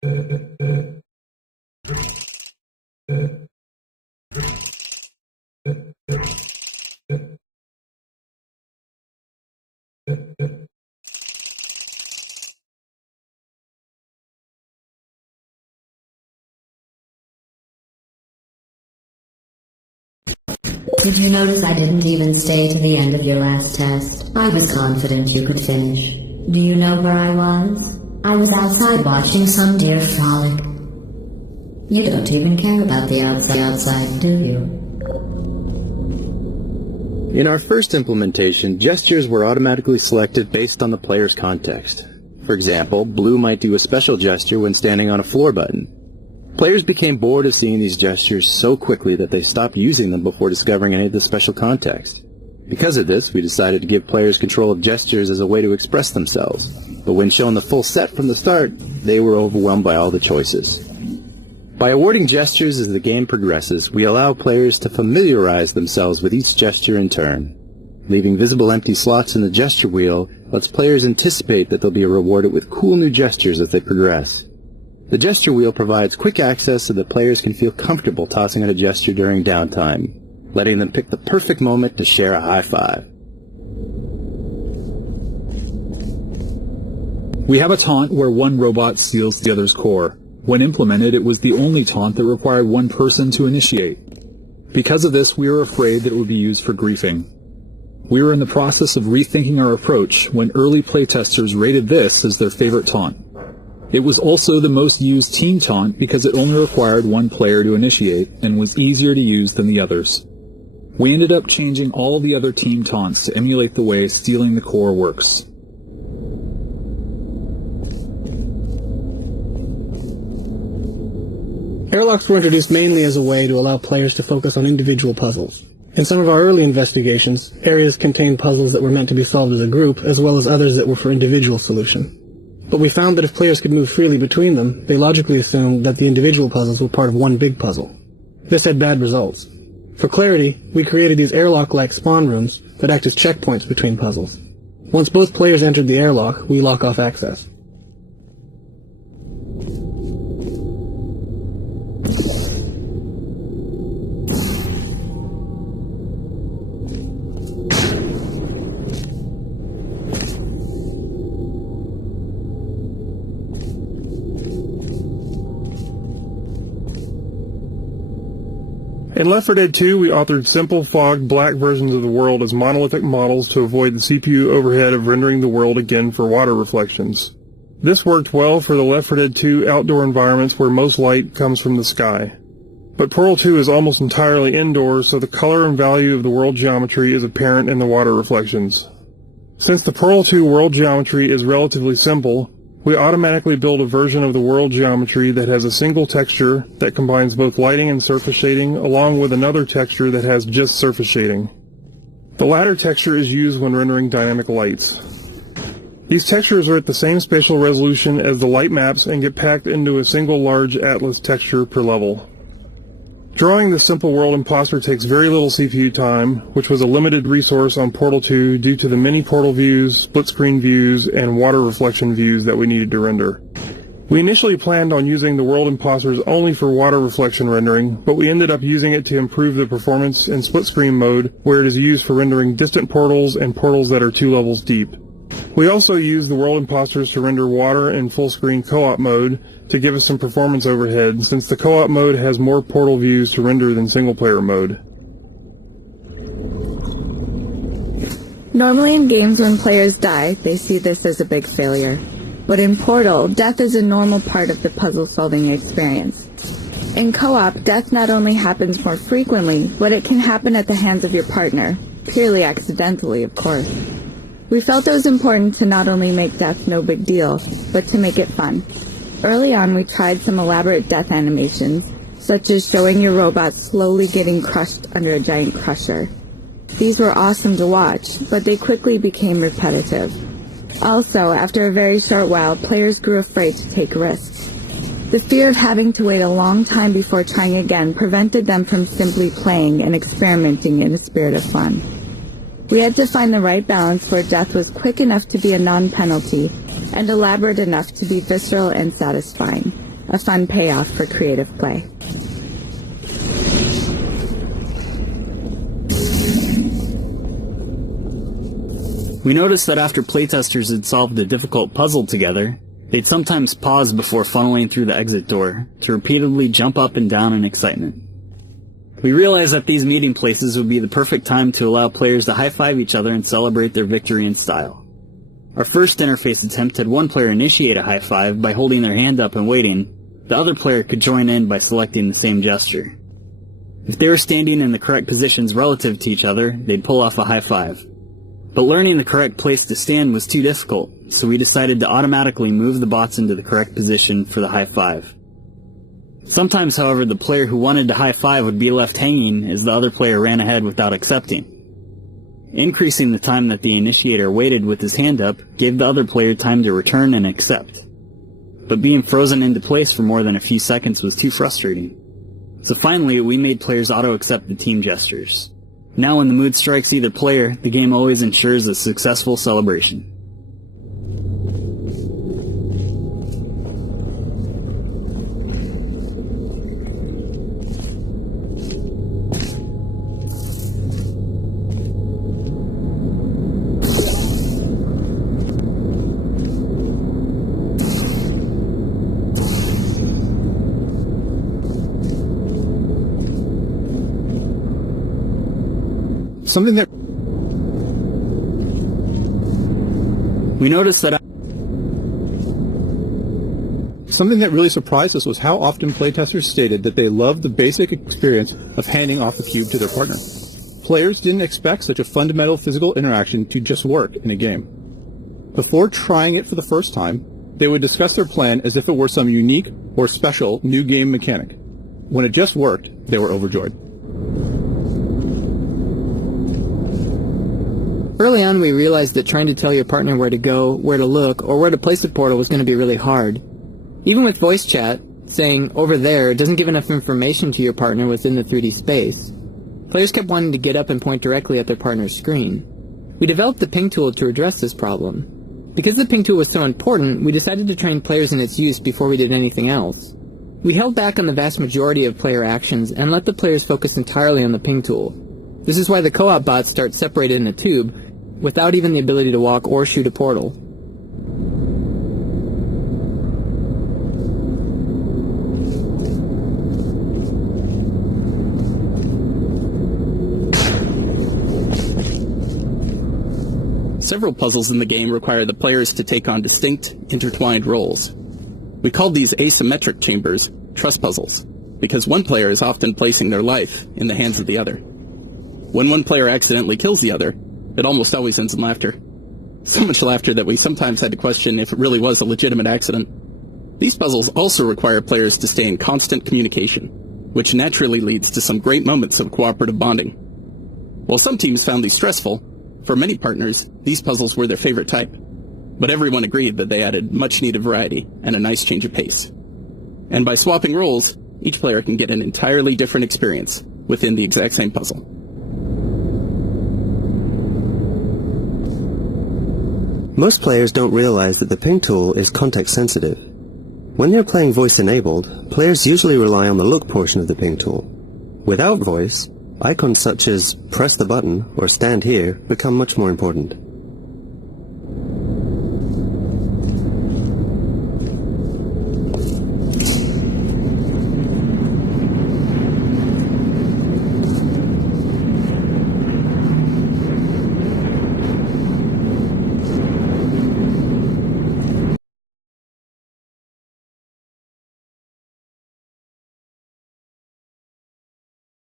Did you notice I didn't even stay to the end of your last test? I was confident you could finish. Do you know where I was? I was outside watching some deer frolic. You don't even care about the outside, do you? In our first implementation, gestures were automatically selected based on the player's context. For example, blue might do a special gesture when standing on a floor button. Players became bored of seeing these gestures so quickly that they stopped using them before discovering any of the special context. Because of this, we decided to give players control of gestures as a way to express themselves. But when shown the full set from the start, they were overwhelmed by all the choices. By awarding gestures as the game progresses, we allow players to familiarize themselves with each gesture in turn. Leaving visible empty slots in the gesture wheel lets players anticipate that they'll be rewarded with cool new gestures as they progress. The gesture wheel provides quick access so that players can feel comfortable tossing out a gesture during downtime, letting them pick the perfect moment to share a high five. We have a taunt where one robot steals the other's core. When implemented, it was the only taunt that required one person to initiate. Because of this, we were afraid that it would be used for griefing. We were in the process of rethinking our approach when early playtesters rated this as their favorite taunt. It was also the most used team taunt because it only required one player to initiate and was easier to use than the others. We ended up changing all the other team taunts to emulate the way stealing the core works. Airlocks were introduced mainly as a way to allow players to focus on individual puzzles. In some of our early investigations, areas contained puzzles that were meant to be solved as a group, as well as others that were for individual solution. But we found that if players could move freely between them, they logically assumed that the individual puzzles were part of one big puzzle. This had bad results. For clarity, we created these airlock-like spawn rooms that act as checkpoints between puzzles. Once both players entered the airlock, we lock off access. In Left 4 Dead 2, we authored simple, fogged, black versions of the world as monolithic models to avoid the CPU overhead of rendering the world again for water reflections. This worked well for the Left 4 Dead 2 outdoor environments where most light comes from the sky. But Portal 2 is almost entirely indoors, so the color and value of the world geometry is apparent in the water reflections. Since the Portal 2 world geometry is relatively simple, we automatically build a version of the world geometry that has a single texture that combines both lighting and surface shading, along with another texture that has just surface shading. The latter texture is used when rendering dynamic lights. These textures are at the same spatial resolution as the light maps and get packed into a single large atlas texture per level. Drawing the simple world imposter takes very little CPU time, which was a limited resource on Portal 2 due to the many portal views, split-screen views, and water reflection views that we needed to render. We initially planned on using the world imposters only for water reflection rendering, but we ended up using it to improve the performance in split-screen mode, where it is used for rendering distant portals and portals that are 2 levels deep. We also used the world imposters to render water in full-screen co-op mode to give us some performance overhead, since the co-op mode has more portal views to render than single-player mode. Normally in games when players die, they see this as a big failure. But in Portal, death is a normal part of the puzzle-solving experience. In co-op, death not only happens more frequently, but it can happen at the hands of your partner. Purely accidentally, of course. We felt it was important to not only make death no big deal, but to make it fun. Early on, we tried some elaborate death animations, such as showing your robot slowly getting crushed under a giant crusher. These were awesome to watch, but they quickly became repetitive. Also, after a very short while, players grew afraid to take risks. The fear of having to wait a long time before trying again prevented them from simply playing and experimenting in a spirit of fun. We had to find the right balance where death was quick enough to be a non-penalty and elaborate enough to be visceral and satisfying. a fun payoff for creative play. We noticed that after playtesters had solved a difficult puzzle together, they'd sometimes pause before funneling through the exit door to repeatedly jump up and down in excitement. We realized that these meeting places would be the perfect time to allow players to high-five each other and celebrate their victory in style. Our first interface attempt had one player initiate a high-five by holding their hand up and waiting. The other player could join in by selecting the same gesture. If they were standing in the correct positions relative to each other, they'd pull off a high-five. But learning the correct place to stand was too difficult, so we decided to automatically move the bots into the correct position for the high-five. Sometimes, however, the player who wanted to high-five would be left hanging as the other player ran ahead without accepting. Increasing the time that the initiator waited with his hand up gave the other player time to return and accept. But being frozen into place for more than a few seconds was too frustrating. So finally, we made players auto-accept the team gestures. Now when the mood strikes either player, the game always ensures a successful celebration. Something that really surprised us was how often playtesters stated that they loved the basic experience of handing off the cube to their partner. Players didn't expect such a fundamental physical interaction to just work in a game. Before trying it for the first time, they would discuss their plan as if it were some unique or special new game mechanic. When it just worked, they were overjoyed. Early on, we realized that trying to tell your partner where to go, where to look, or where to place the portal was going to be really hard. Even with voice chat, saying, "over there," doesn't give enough information to your partner within the 3D space. Players kept wanting to get up and point directly at their partner's screen. We developed the ping tool to address this problem. Because the ping tool was so important, we decided to train players in its use before we did anything else. We held back on the vast majority of player actions and let the players focus entirely on the ping tool. This is why the co-op bots start separated in a tube, without even the ability to walk or shoot a portal. Several puzzles in the game require the players to take on distinct, intertwined roles. We called these asymmetric chambers trust puzzles, because one player is often placing their life in the hands of the other. When one player accidentally kills the other, it almost always ends in laughter. So much laughter that we sometimes had to question if it really was a legitimate accident. These puzzles also require players to stay in constant communication, which naturally leads to some great moments of cooperative bonding. While some teams found these stressful, for many partners, these puzzles were their favorite type. But everyone agreed that they added much-needed variety and a nice change of pace. And by swapping roles, each player can get an entirely different experience within the exact same puzzle. Most players don't realize that the ping tool is context sensitive. When they're playing voice enabled, players usually rely on the look portion of the ping tool. Without voice, icons such as press the button or stand here become much more important.